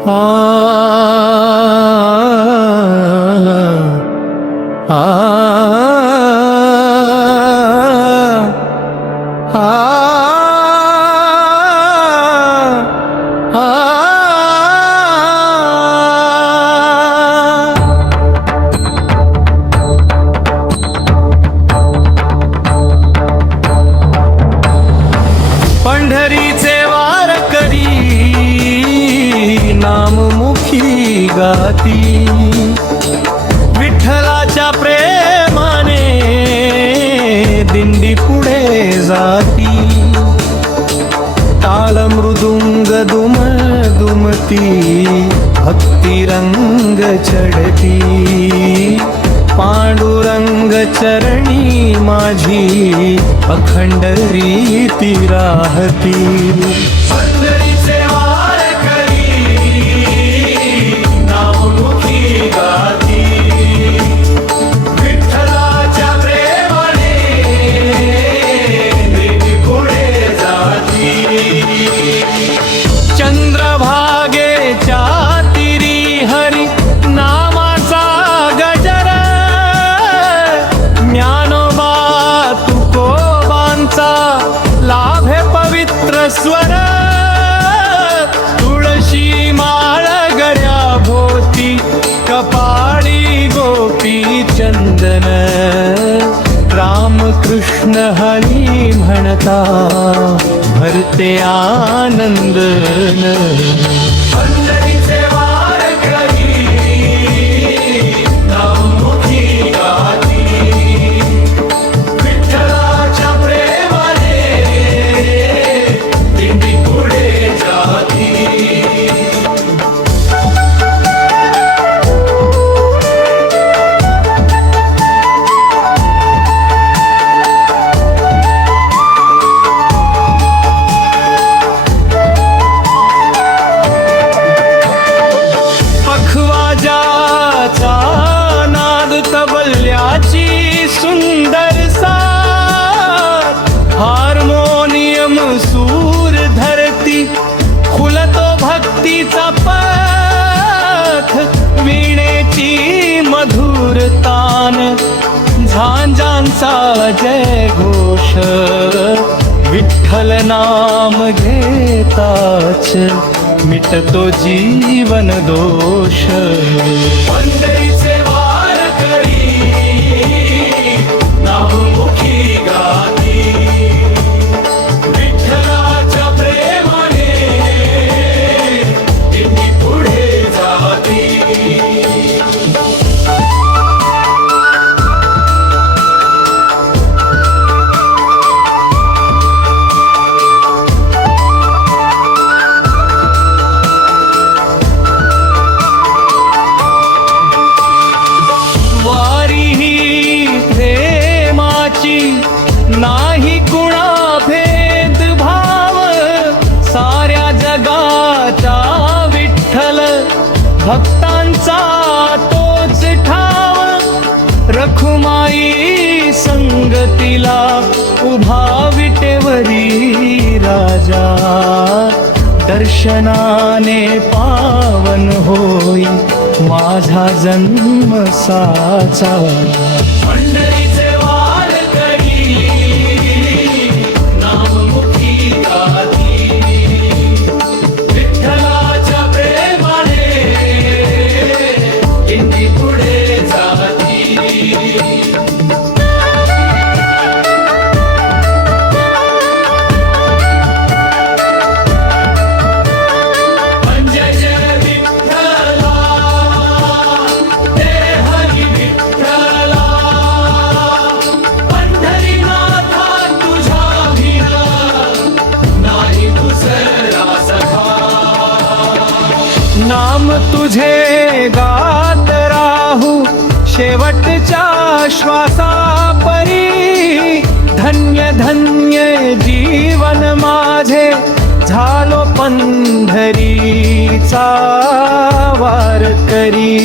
आ आ पंढरीचे वारकरी नाममुखी गाती, विठ्ठलाच्या प्रेमाने दिंडी पुढे जाती. ताल मृदुंग दुम दुमती, भक्ती रंग चढती. पांडुरंग चरणी माझी अखंड रीती राहती. पंढरीचे वारकरी नाममुखी गाती, विठ्ठलाच्या प्रेमाने दिंडी पुढे जाती. चंद्रभागेच्या तीरी हरी नामाचा गजर, ज्ञानोबा तुकोबांचा लाभे पवित्र स्वर. तुळशी माळ गळ्या भोवती, कपाळी गोपी चंदन. रामकृष्ण हरी म्हणता भरते आनंदन. पंढरीचे वारकरी नाममुखी गाती, विठ्ठलाच्या प्रेमाने दिंडी पुढे जाती. पखवाजाचा नाद, तबल्याची सुंदर साथ. हार्मोनियम सूर धरती, खुलतो भक्तीचा पथ. वीणेची मधुर तान, झांजांचा जय घोष. विठ्ठल नाम घेताच मिटतो जीवन दोष. पंढरीचे वारकरी नाममुखी गाती, विठ्ठलाच्या प्रेमाने दिंडी पुढे जाती. नाही कुणा भेद भाव, साऱ्या जगाचा विठ्ठल भक्तांचा तोच ठाव. रखुमाई संगतीला उभा विटेवरी राजा. दर्शनाने पावन होई माझा जन्म साचा. पंढरीचे वारकरी नाममुखी गाती, विठ्ठलाच्या प्रेमाने दिंडी पुढे जाती. नाम तुझे गात राहू शेवटच्या श्वासापरी. धन्य धन्य जीवन माझे झालो पंढरीचा वारकरी.